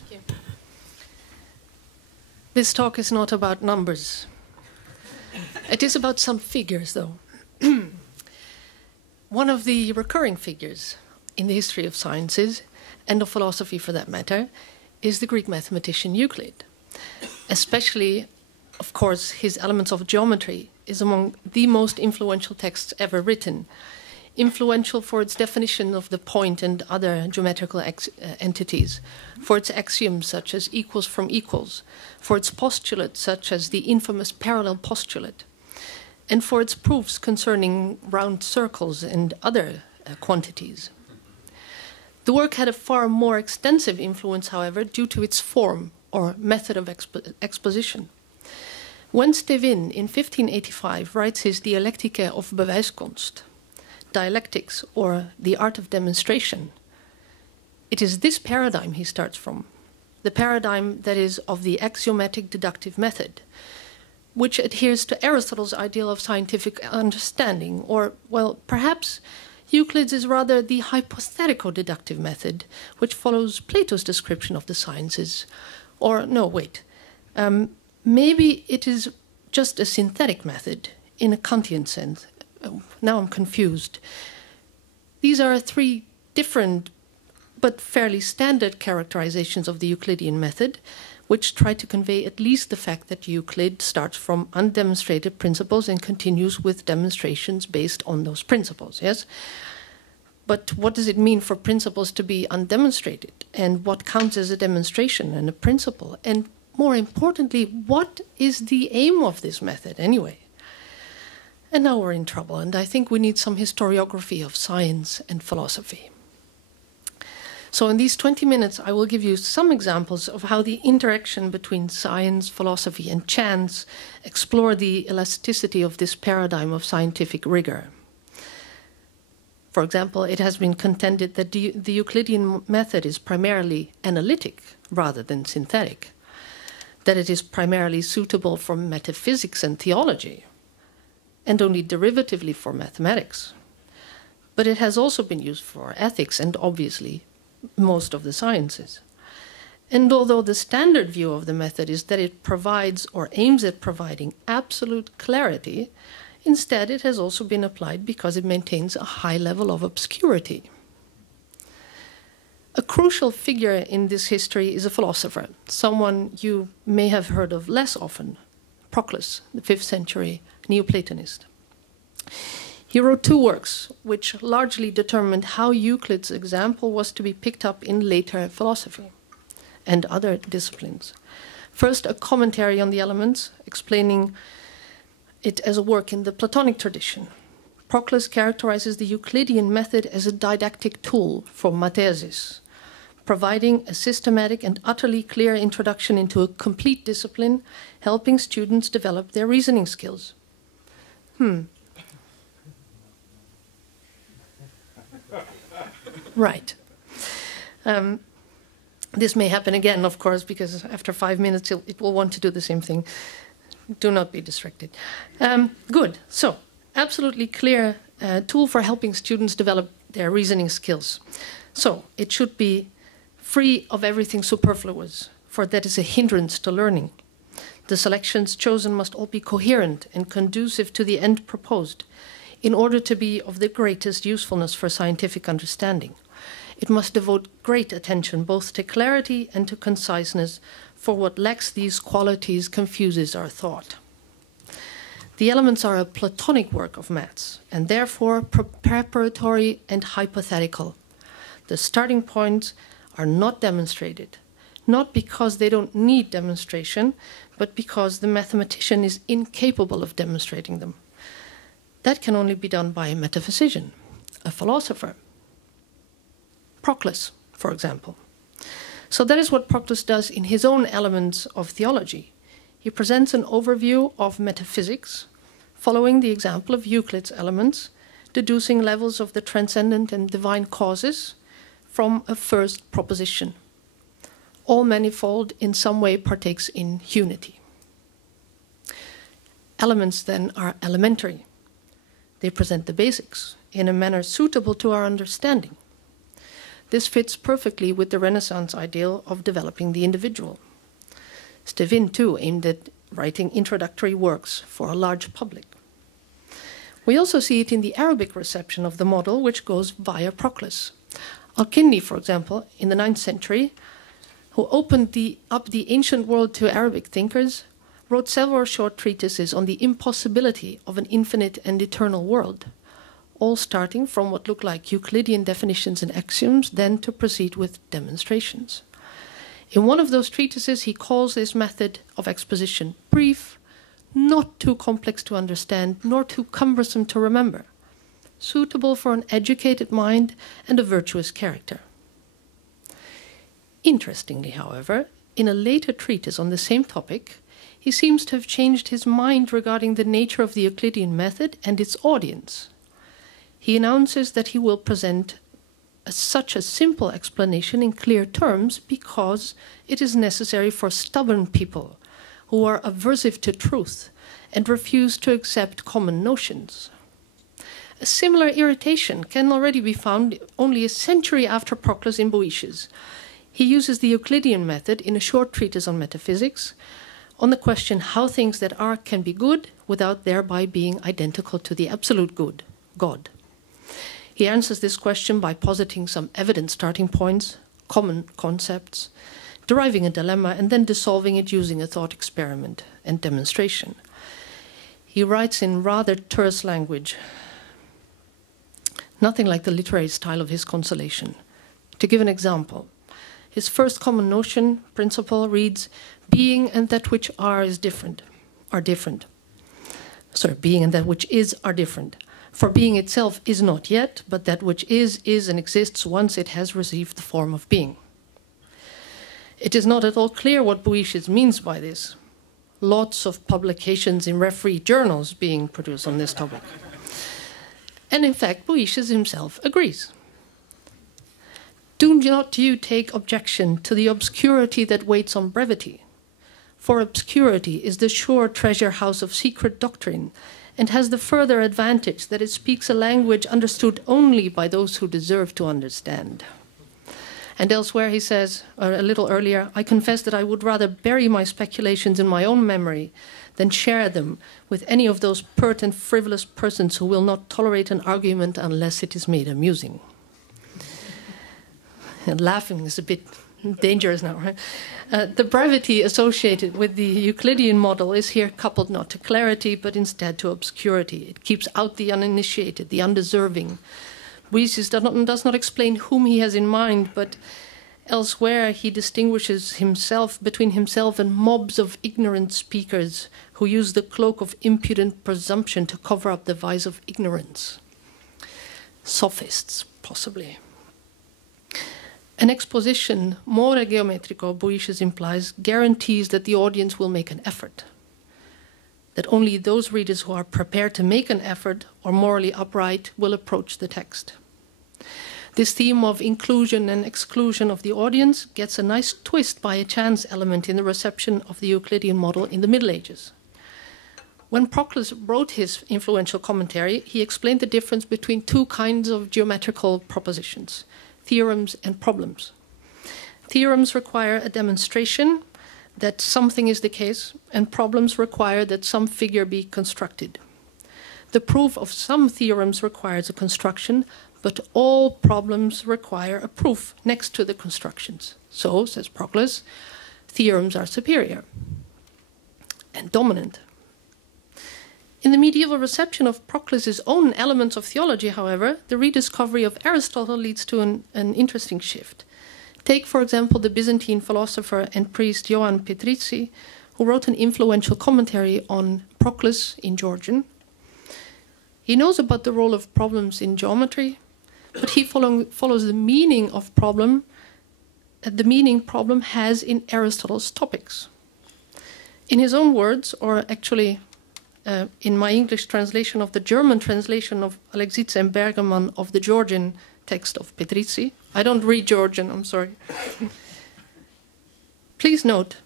minutes. This talk is not about numbers. It is about some figures, though. One of the recurring figures in the history of sciences, and of philosophy for that matter, is the Greek mathematician Euclid. Especially, of course, his Elements of Geometry is among the most influential texts ever written. Influential for its definition of the point and other geometrical entities, for its axioms such as equals from equals, for its postulates such as the infamous parallel postulate, and for its proofs concerning round circles and other quantities. The work had a far more extensive influence, however, due to its form or method of exposition. When Stevin in 1585 writes his Dialectica of Bewijskunst, dialectics, or the art of demonstration, it is this paradigm he starts from, the paradigm that is of the axiomatic deductive method, which adheres to Aristotle's ideal of scientific understanding, or, well, perhaps Euclid's is rather the hypothetical deductive method, which follows Plato's description of the sciences. Or, no, wait, maybe it is just a synthetic method in a Kantian sense. Now I'm confused. These are three different but fairly standard characterizations of the Euclidean method, which try to convey at least the fact that Euclid starts from undemonstrated principles and continues with demonstrations based on those principles, yes? But what does it mean for principles to be undemonstrated? And what counts as a demonstration and a principle? And more importantly, what is the aim of this method anyway? And now we're in trouble, and I think we need some historiography of science and philosophy. So in these 20 minutes, I will give you some examples of how the interaction between science, philosophy, and chance explore the elasticity of this paradigm of scientific rigor. For example, it has been contended that the Euclidean method is primarily analytic rather than synthetic, that it is primarily suitable for metaphysics and theology, and only derivatively for mathematics. But it has also been used for ethics and, obviously, most of the sciences. And although the standard view of the method is that it provides or aims at providing absolute clarity, instead it has also been applied because it maintains a high level of obscurity. A crucial figure in this history is a philosopher, someone you may have heard of less often, Proclus, the 5th century Neoplatonist. He wrote two works, which largely determined how Euclid's example was to be picked up in later philosophy and other disciplines. First, a commentary on the Elements, explaining it as a work in the Platonic tradition. Proclus characterizes the Euclidean method as a didactic tool for mathesis, providing a systematic and utterly clear introduction into a complete discipline, helping students develop their reasoning skills. Right. This may happen again, of course, because after 5 minutes it will want to do the same thing. Do not be distracted. Good. So, absolutely clear tool for helping students develop their reasoning skills. So, it should be free of everything superfluous, for that is a hindrance to learning. The selections chosen must all be coherent and conducive to the end proposed, in order to be of the greatest usefulness for scientific understanding. It must devote great attention both to clarity and to conciseness, for what lacks these qualities confuses our thought. The Elements are a Platonic work of maths, and therefore preparatory and hypothetical. The starting points are not demonstrated, not because they don't need demonstration, but because the mathematician is incapable of demonstrating them. That can only be done by a metaphysician, a philosopher. Proclus, for example. So that is what Proclus does in his own Elements of Theology. He presents an overview of metaphysics, following the example of Euclid's Elements, deducing levels of the transcendent and divine causes from a first proposition. All manifold in some way partakes in unity. Elements then are elementary. They present the basics in a manner suitable to our understanding. This fits perfectly with the Renaissance ideal of developing the individual. Stevin, too, aimed at writing introductory works for a large public. We also see it in the Arabic reception of the model, which goes via Proclus. Al-Kindi, for example, in the 9th century, who opened up the ancient world to Arabic thinkers, wrote several short treatises on the impossibility of an infinite and eternal world, all starting from what looked like Euclidean definitions and axioms, then to proceed with demonstrations. In one of those treatises, he calls this method of exposition brief, not too complex to understand, nor too cumbersome to remember, suitable for an educated mind and a virtuous character. Interestingly, however, in a later treatise on the same topic, he seems to have changed his mind regarding the nature of the Euclidean method and its audience. He announces that he will present such a simple explanation in clear terms because it is necessary for stubborn people who are aversive to truth and refuse to accept common notions. A similar irritation can already be found only a century after Proclus in Boëtius. He uses the Euclidean method in a short treatise on metaphysics, on the question how things that are can be good without thereby being identical to the absolute good, God. He answers this question by positing some evident starting points, common concepts, deriving a dilemma, and then dissolving it using a thought experiment and demonstration. He writes in rather terse language, nothing like the literary style of his Consolation. To give an example, his first common notion, principle, reads, being and that which are different. Being and that which is are different. For being itself is not yet, but that which is and exists once it has received the form of being. It is not at all clear what Boëtius means by this. Lots of publications in referee journals being produced on this topic. And in fact, Boëtius himself agrees. Do not you take objection to the obscurity that waits on brevity, for obscurity is the sure treasure house of secret doctrine, and has the further advantage that it speaks a language understood only by those who deserve to understand. And elsewhere he says, a little earlier, I confess that I would rather bury my speculations in my own memory than share them with any of those pert and frivolous persons who will not tolerate an argument unless it is made amusing. And laughing is a bit dangerous now, right? The brevity associated with the Euclidean model is here coupled not to clarity, but instead to obscurity. It keeps out the uninitiated, the undeserving. Boëtius does not explain whom he has in mind, but elsewhere he distinguishes between himself and mobs of ignorant speakers who use the cloak of impudent presumption to cover up the vice of ignorance. Sophists, possibly. An exposition, more geometrico, Boëtius implies, guarantees that the audience will make an effort, that only those readers who are prepared to make an effort or morally upright will approach the text. This theme of inclusion and exclusion of the audience gets a nice twist by a chance element in the reception of the Euclidean model in the Middle Ages. When Proclus wrote his influential commentary, he explained the difference between two kinds of geometrical propositions, theorems and problems. Theorems require a demonstration that something is the case, and problems require that some figure be constructed. The proof of some theorems requires a construction, but all problems require a proof next to the constructions. So, says Proclus, theorems are superior and dominant. In the medieval reception of Proclus's own elements of theology, however, the rediscovery of Aristotle leads to an interesting shift. Take, for example, the Byzantine philosopher and priest Ioan Petrici, who wrote an influential commentary on Proclus in Georgian. He knows about the role of problems in geometry, but he follows the meaning of problem, the meaning problem has in Aristotle's topics. In his own words, or actually in my English translation of the German translation of Alexitze and Bergermann of the Georgian text of Petrici. I don't read Georgian, I'm sorry. Please note,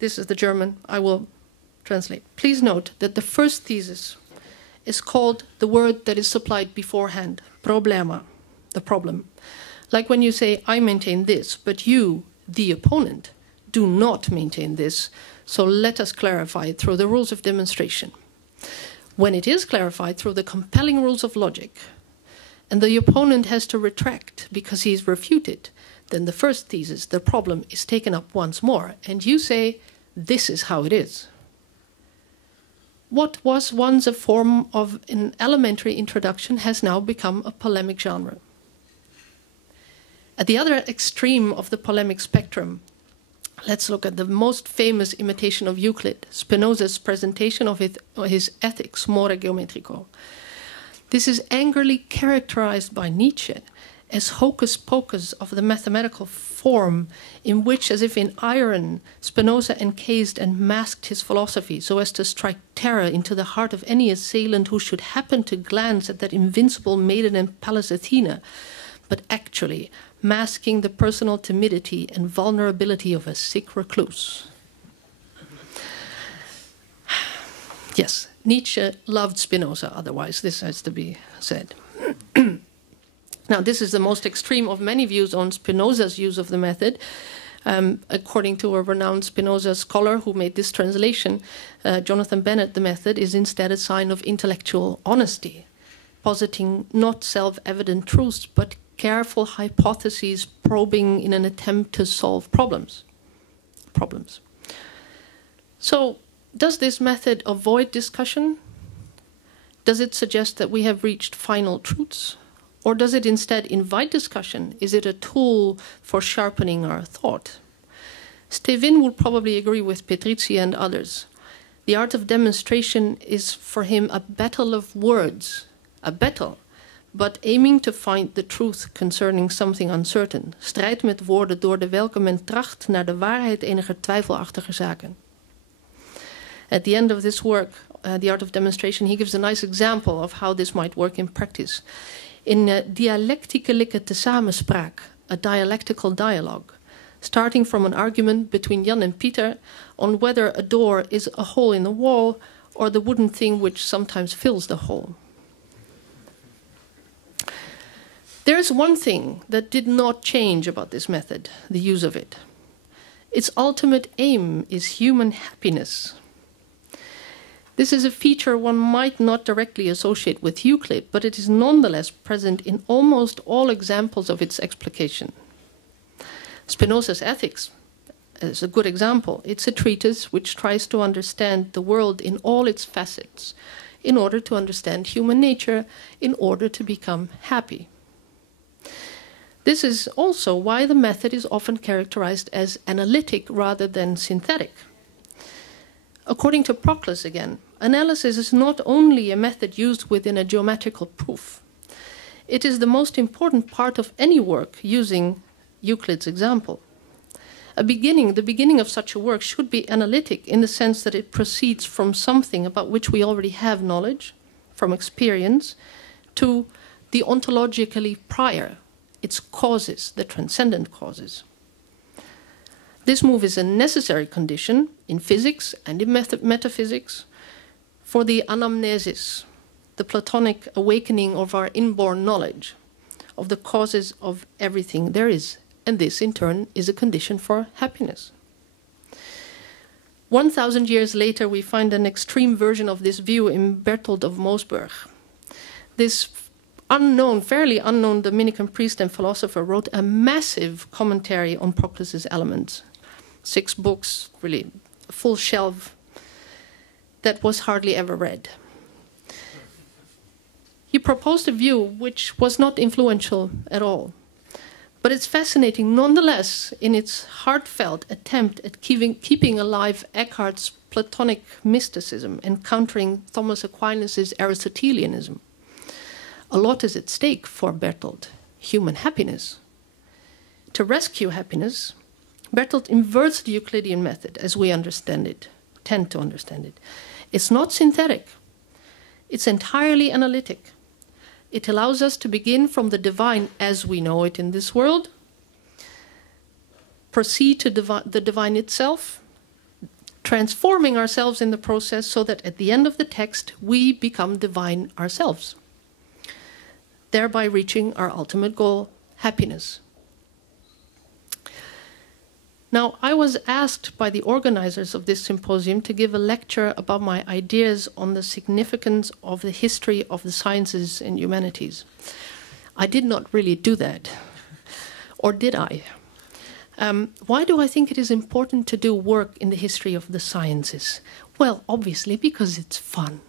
this is the German, I will translate. Please note that the first thesis is called the word that is supplied beforehand, problema, the problem. Like when you say, I maintain this, but you, the opponent, do not maintain this, so let us clarify it through the rules of demonstration. When it is clarified through the compelling rules of logic, and the opponent has to retract because he is refuted, then the first thesis, the problem, is taken up once more, and you say, this is how it is. What was once a form of an elementary introduction has now become a polemic genre. At the other extreme of the polemic spectrum, let's look at the most famous imitation of Euclid, Spinoza's presentation of his Ethics, More Geometrico. This is angrily characterized by Nietzsche as hocus pocus of the mathematical form in which, as if in iron, Spinoza encased and masked his philosophy so as to strike terror into the heart of any assailant who should happen to glance at that invincible maiden in Pallas Athena, but actually masking the personal timidity and vulnerability of a sick recluse. Yes, Nietzsche loved Spinoza, otherwise this has to be said. Now, this is the most extreme of many views on Spinoza's use of the method. According to a renowned Spinoza scholar who made this translation, Jonathan Bennett, the method is instead a sign of intellectual honesty, positing not self-evident truths, but careful hypotheses probing in an attempt to solve problems. So, does this method avoid discussion? Does it suggest that we have reached final truths? Or does it instead invite discussion? Is it a tool for sharpening our thought? Stevin would probably agree with Petrizzi and others. The art of demonstration is for him a battle of words, a battle, but aiming to find the truth concerning something uncertain. Strijd met woorden door de welke men tracht naar de waarheid eniger twijfelachtige zaken. At the end of this work, The Art of Demonstration, he gives a nice example of how this might work in practice. In dialecticelijke tesamenspraak, a dialectical dialogue, starting from an argument between Jan and Pieter on whether a door is a hole in the wall or the wooden thing which sometimes fills the hole. There is one thing that did not change about this method, the use of it. Its ultimate aim is human happiness. This is a feature one might not directly associate with Euclid, but it is nonetheless present in almost all examples of its explication. Spinoza's Ethics is a good example. It's a treatise which tries to understand the world in all its facets, in order to understand human nature, in order to become happy. This is also why the method is often characterized as analytic rather than synthetic. According to Proclus again, analysis is not only a method used within a geometrical proof. It is the most important part of any work using Euclid's example. The beginning of such a work should be analytic in the sense that it proceeds from something about which we already have knowledge, from experience, to the ontologically prior, its causes, the transcendent causes. This move is a necessary condition in physics and in metaphysics for the anamnesis, the Platonic awakening of our inborn knowledge of the causes of everything there is. And this, in turn, is a condition for happiness. 1,000 years later, we find an extreme version of this view in Berthold of Moosburg. This fairly unknown Dominican priest and philosopher wrote a massive commentary on Proclus's Elements. 6 books, really a full shelf that was hardly ever read. He proposed a view which was not influential at all, but it's fascinating nonetheless in its heartfelt attempt at keeping alive Eckhart's Platonic mysticism and countering Thomas Aquinas' Aristotelianism. A lot is at stake for Berthold: human happiness. To rescue happiness, Berthold inverts the Euclidean method as we tend to understand it. It's not synthetic. It's entirely analytic. It allows us to begin from the divine as we know it in this world, proceed to the divine itself, transforming ourselves in the process so that at the end of the text we become divine ourselves, thereby reaching our ultimate goal, happiness. Now, I was asked by the organizers of this symposium to give a lecture about my ideas on the significance of the history of the sciences and humanities. I did not really do that. Or did I? Why do I think it is important to do work in the history of the sciences? Well, obviously, because it's fun.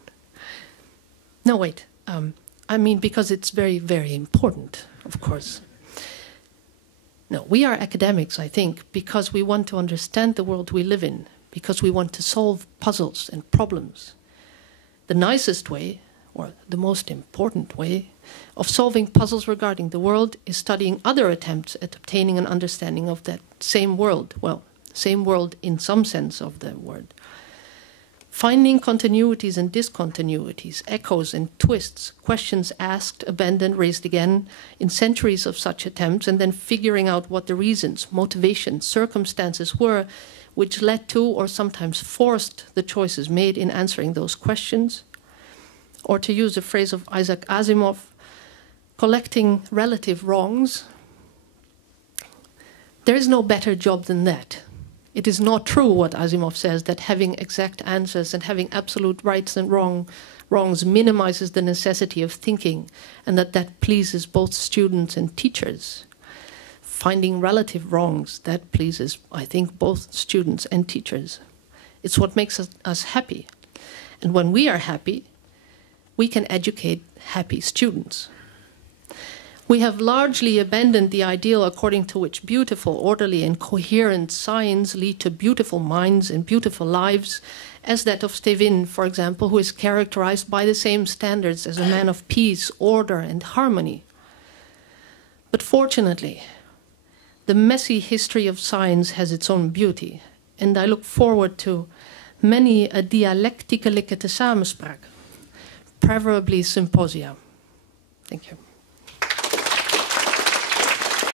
No, wait. I mean, because it's very, very important, of course. No, we are academics, I think, because we want to understand the world we live in, because we want to solve puzzles and problems. The nicest way, or the most important way, of solving puzzles regarding the world is studying other attempts at obtaining an understanding of that same world. Well, same world in some sense of the word. Finding continuities and discontinuities, echoes and twists, questions asked, abandoned, raised again, in centuries of such attempts, and then figuring out what the reasons, motivations, circumstances were which led to or sometimes forced the choices made in answering those questions. Or to use a phrase of Isaac Asimov, collecting relative wrongs. There is no better job than that. It is not true what Asimov says, that having exact answers and having absolute rights and wrongs minimizes the necessity of thinking, and that pleases both students and teachers. Finding relative wrongs, that pleases, I think, both students and teachers. It's what makes us happy. And when we are happy, we can educate happy students. We have largely abandoned the ideal according to which beautiful, orderly, and coherent signs lead to beautiful minds and beautiful lives, as that of Stevin, for example, who is characterized by the same standards as a man of peace, order, and harmony. But fortunately, the messy history of science has its own beauty, and I look forward to many a dialecticelijke samenspraak, preferably symposia. Thank you.